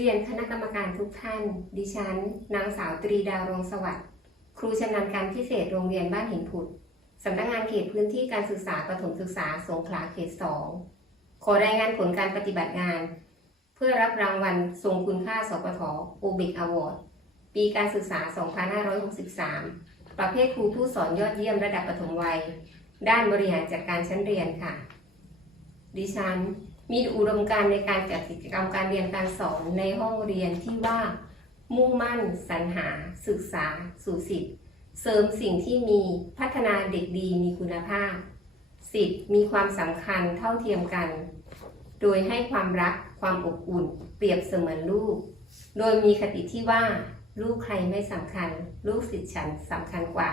เรียนคณะกรรมการทุกท่าน ดิฉัน นางสาวตรีดาวรงสวัสดิ์ ครูชำนาญการพิเศษโรงเรียนบ้านหินผุด สำนักงานเขตพื้นที่การศึกษาประถมศึกษาสงขลาเขต 2 ขอรายงานผลการปฏิบัติงาน เพื่อรับรางวัลทรงคุณค่าสปทโอเบกอวอร์ดปีการศึกษา 2563 ประเภทครูผู้สอนยอดเยี่ยมระดับประถมวัย ด้านบริหารจัดการชั้นเรียนค่ะ ดิฉัน มีอุดมการณ์ในการจัดกิจกรรมการเรียนการสอนในห้องเรียนที่ว่ามุ่งมั่นสรรหา ศึกษา สู่สิทธิ์ เสริมสิ่งที่มีพัฒนาเด็กดีมีคุณภาพ สิทธิ์มีความสำคัญเท่าเทียมกัน โดยให้ความรักความอบอุ่น เปรียบเสมือนลูก โดยมีคติที่ว่า ลูกใครไม่สำคัญ ลูกศิษย์ฉันสำคัญกว่า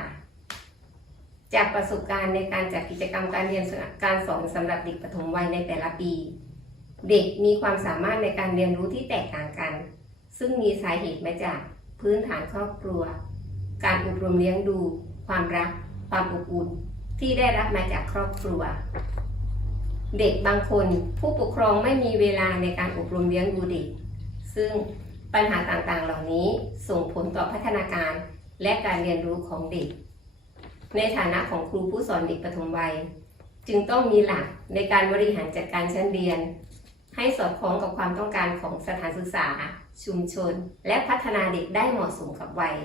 จากประสบการณ์ในการจัดกิจกรรมการเรียนการสอนสำหรับเด็กปฐมวัยในแต่ละปี เด็กมีความสามารถในการเรียนรู้ที่แตกต่างกัน ซึ่งมีสาเหตุมาจากพื้นฐานครอบครัว การอบรมเลี้ยงดู ความรัก ความอบอุ่นที่ได้รับมาจากครอบครัว เด็กบางคนผู้ปกครองไม่มีเวลาในการอบรมเลี้ยงดูเด็ก ซึ่งปัญหาต่างๆ เหล่านี้ส่งผลต่อพัฒนาการและการเรียนรู้ของเด็ก ในฐานะของครูผู้สอนเด็กปฐมวัย จึงต้องมีหลักในการบริหารจัดการชั้นเรียน ให้สอดคล้องกับความต้องการของสถานศึกษา ชุมชน และพัฒนาเด็กได้เหมาะสมกับวัย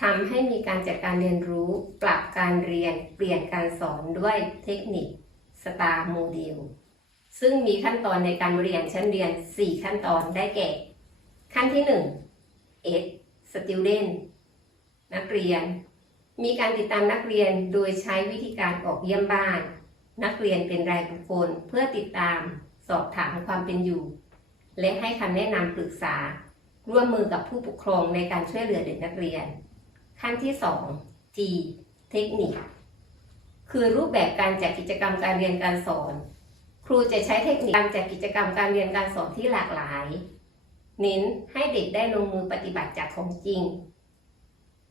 ทำให้มีการจัดการเรียนรู้ ปรับการเรียน เปลี่ยนการสอนด้วยเทคนิค STAR โมเดลซึ่งมีขั้นตอนในการบริหารชั้นเรียน 4 ขั้นตอนได้แก่ ขั้นที่1 S Student นักเรียน มีการติดตามนักเรียนโดยใช้วิธีการออกเยี่ยมบ้าน นักเรียนเป็นรายบุคคลเพื่อติดตามสอบถามความเป็นอยู่ และให้คำแนะนำปรึกษา ร่วมมือกับผู้ปกครองในการช่วยเหลือเด็กนักเรียน ขั้นที่ 2 G เทคนิค คือรูปแบบการจัดกิจกรรมการเรียนการสอน ครูจะใช้เทคนิคการจัดกิจกรรมการเรียนการสอนที่หลากหลาย เน้นให้เด็กได้ลงมือปฏิบัติจากของจริง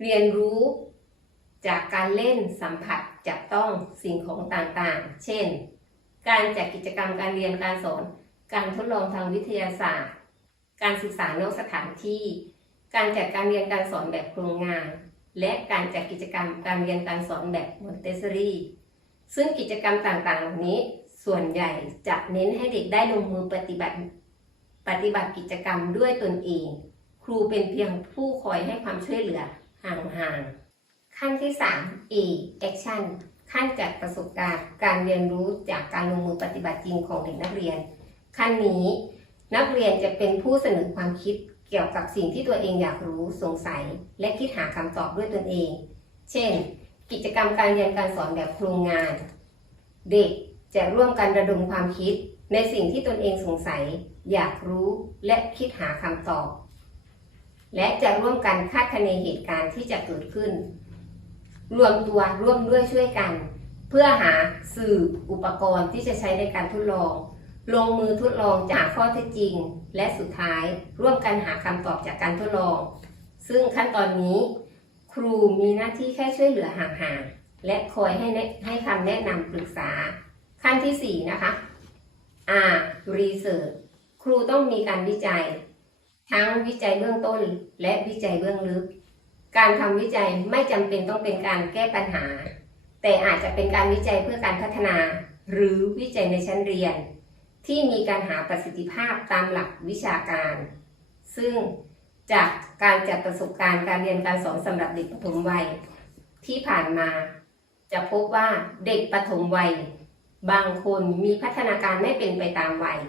เรียนรู้ จากการเล่นสัมผัสจับต้องสิ่งของต่างๆ เช่น การจัดกิจกรรมการเรียนการสอน การทดลองทางวิทยาศาสตร์ การศึกษานอกสถานที่ การจัดการเรียนการสอนแบบโครงงาน และการจัดกิจกรรมการเรียนการสอนแบบมอนเตสซอรี่ซึ่งกิจกรรมต่างๆเหล่านี้ส่วนใหญ่จะเน้นให้เด็กได้ลงมือปฏิบัติ ปฏิบัติกิจกรรมด้วยตนเอง ครูเป็นเพียงผู้คอยให้ความช่วยเหลือห่างๆ ขั้นที่3 A Action ขั้นจากประสบการณ์ การเรียนรู้จากการลงมือปฏิบัติจริงของเด็กนักเรียน ขั้นนี้นักเรียนจะเป็นผู้เสนอความคิดเกี่ยวกับสิ่งที่ตัวเองอยากรู้สงสัย และคิดหาคำตอบด้วยตนเอง เช่น กิจกรรมการเรียนการสอนแบบโครงงาน เด็กจะร่วมกันระดมความคิด ในสิ่งที่ตนเองสงสัย อยากรู้และคิดหาคำตอบ และจะร่วมกันคาดคะเนเหตุการณ์ที่จะเกิดขึ้น รวมตัวร่วมด้วยช่วยกัน เพื่อหาสื่ออุปกรณ์ที่จะใช้ในการทดลอง ลงมือทดลองจากข้อเท็จจริง และสุดท้ายร่วมกันหาคำตอบจากการทดลอง ซึ่งขั้นตอนนี้ ครูมีหน้าที่แค่ช่วยเหลือห่างๆและคอยให้ให้คำแนะนำปรึกษา ขั้นที่ 4 นะคะ R Research ครูต้องมีการวิจัย ทั้งวิจัยเบื้องต้นและวิจัยเบื้องลึก การทำวิจัยไม่จำเป็นต้องเป็นการแก้ปัญหา แต่อาจจะเป็นการวิจัยเพื่อการพัฒนา หรือวิจัยในชั้นเรียน ที่มีการหาประสิทธิภาพตามหลักวิชาการ ซึ่งจากการจัดประสบการณ์การเรียนการสอนสำหรับเด็กปฐมวัย ที่ผ่านมา จะพบว่าเด็กปฐมวัย บางคนมีพัฒนาการไม่เป็นไปตามวัย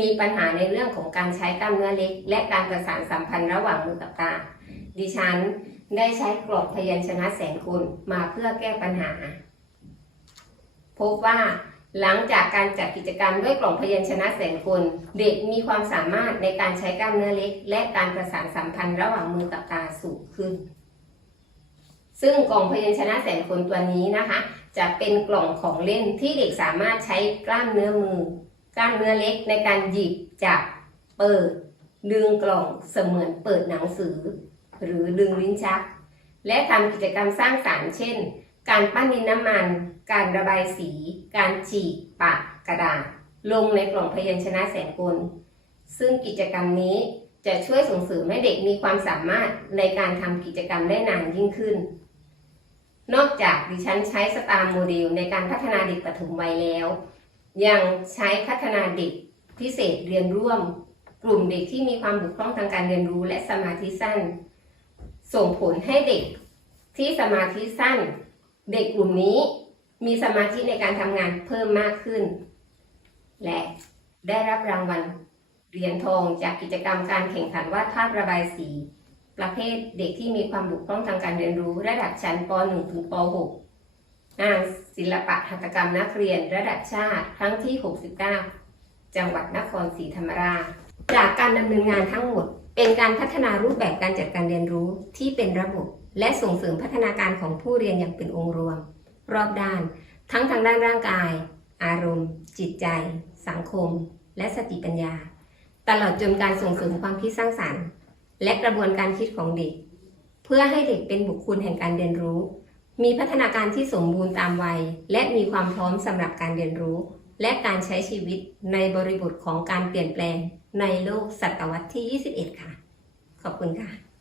มีปัญหาในเรื่องของการใช้กล้ามเนื้อเล็ก และการประสานสัมพันธ์ระหว่างมือกับตาดิฉัน ได้ใช้กรอบพยัญชนะแสนคนมาเพื่อแก้ปัญหา พบว่าหลังจากการจัดกิจกรรมด้วยกล่องพยัญชนะแสนคนเด็กมีความสามารถในการใช้กล้ามเนื้อเล็ก และการประสานสัมพันธ์ระหว่างมือกับตาสูงขึ้น ซึ่งกล่องพยัญชนะแสนคนตัวนี้นะคะ จะเป็นกล่องของเล่นที่เด็กสามารถใช้กล้ามเนื้อมือ กล้ามเนื้อเล็กในการหยิบจับเปิดดึงกล่องเสมือนเปิดหนังสือ หรือดึงลิ้นชัก และทำกิจกรรมสร้างสารรค์เช่น การปั้นดินน้ำมัน การระบายสี การฉีกปากกระดาษ ลงในกล่องพยัญชนะแสนกล ซึ่งกิจกรรมนี้จะช่วยส่งเสริมให้เด็กมีความสามารถในการทำกิจกรรมได้นานยิ่งขึ้น นอกจากดิฉันใช้สตาร์โมเดลในการพัฒนาเด็กปฐมวัยแล้ว ยังใช้พัฒนาเด็กพิเศษเรียนร่วม กลุ่มเด็กที่มีความบกพร่องทางการเรียนรู้และสมาธิสั้น ส่งผลให้เด็กที่สมาธิสั้น เด็กกลุ่มนี้มีสมาธิในการทำงานเพิ่มมากขึ้น และได้รับรางวัลเหรียญทองจากกิจกรรมการแข่งขันวาดภาพระบายสี ประเภทเด็กที่มีความบกพร่องทางการเรียนรู้ระดับชั้นป .1 ถึงป .6 งานศิลปะหัตถกรรมนักเรียนระดับชาติครั้งที่ 69 จังหวัดนครศรีธรรมราช จากการดำเนินงานทั้งหมด เป็นการพัฒนารูปแบบการจัดการเรียนรู้ที่เป็นระบบ และส่งเสริมพัฒนาการของผู้เรียนอย่างเป็นองค์รวม รอบด้าน ทั้งทางด้านร่างกาย อารมณ์ จิตใจ สังคม และสติปัญญา ตลอดจนการส่งเสริมความคิดสร้างสรรค์ และกระบวนการคิดของเด็ก เพื่อให้เด็กเป็นบุคคลแห่งการเรียนรู้ มีพัฒนาการที่สมบูรณ์ตามวัย และมีความพร้อมสำหรับการเรียนรู้ และการใช้ชีวิตในบริบทของการเปลี่ยนแปลงในโลกศตวรรษที่ 21 ค่ะ ขอบคุณค่ะ